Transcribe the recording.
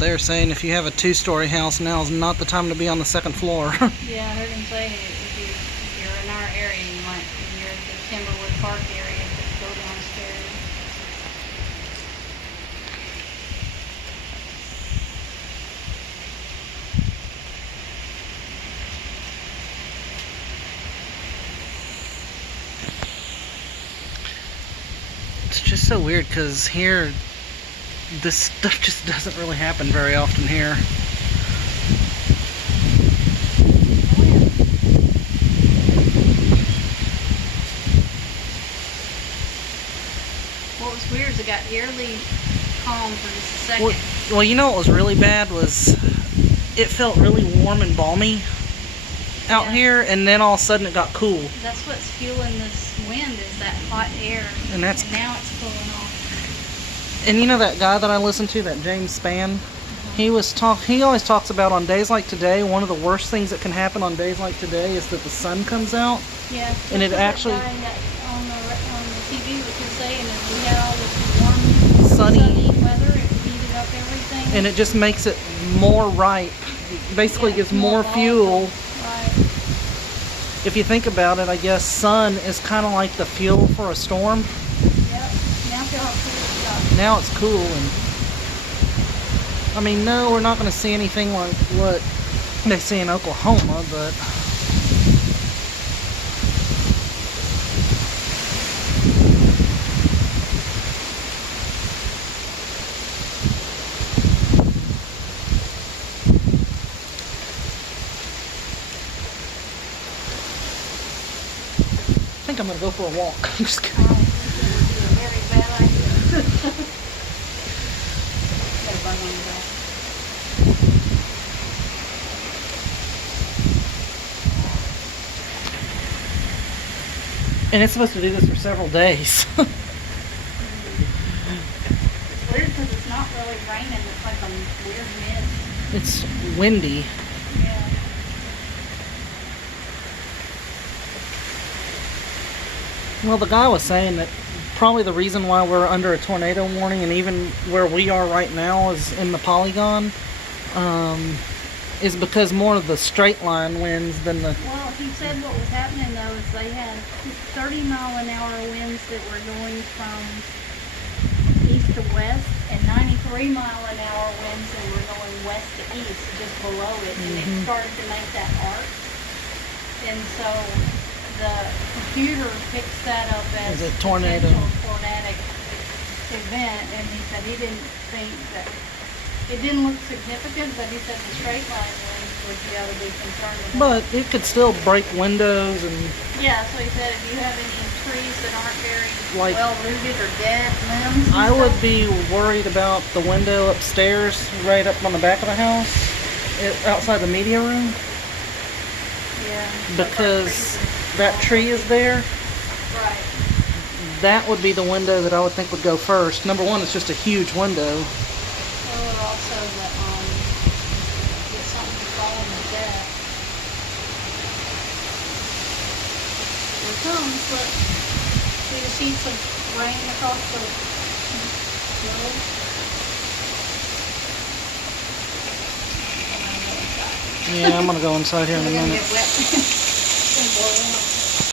they were saying if you have a 2-story house, now is not the time to be on the second floor. Yeah, I heard him say if you're in our area, you might, if you're in the Timberwood Park area, just go downstairs. It's just so weird because here, this stuff just doesn't really happen very often here. What was weird is it got eerily calm for just a second. Well, you know what was really bad was it felt really warm and balmy out Yeah. here, and then all of a sudden it got cool. That's what's fueling this wind is that hot air. And that's- now it's cooling off. And you know that guy that I listened to, that James Spann? He always talks about on days like today, one of the worst things that can happen on days like today is that the sun comes out. Yeah. And it that's what actually- that guy that on the TV was just saying is we had all this warm, Sunny. weather. It heated up everything. And it just makes it more ripe. Basically Yeah, gives it's more fuel. volatile. Right. If you think about it, I guess sun is kind of like the fuel for a storm. Yep. Now feel how cool it's got. Now it's cool, and I mean, no, we're not going to see anything like what they see in Oklahoma, but I think I'm going to go for a walk. I'm just kidding. This would be a very bad idea. Got a bun on the back. And it's supposed to do this for several days. It's weird because it's not really raining. It's like a weird mist. It's windy. Yeah. Well, the guy was saying that probably the reason why we're under a tornado warning, and even where we are right now is in the Polygon, is because more of the straight line winds than the... Well, he said what was happening though is they had 30-mile-an-hour winds that were going from east to west, and 93-mile-an-hour winds that were going west to east, just below it, and it started to make that arc. And so the computer picks that up as As a tornado. potential tornadic event, and he said he didn't think that it didn't look significant, but he said the straight line winds would be able to be concerned about. But it could still break windows and... Yeah, so he said if you have any trees that aren't very Like- well rooted or dead limbs, and I would stuff, be worried about the window upstairs, right up on the back of the house, outside the media room, yeah, because that tree is there. right. That would be the window that I would think would go first. Number one, it's just a huge window. Or also the get something to fall on the deck. Here it comes. Look, see the sheets of rain across the road. Yeah, I'm gonna go inside here in a They're gonna minute. get wet. It's gonna blow up.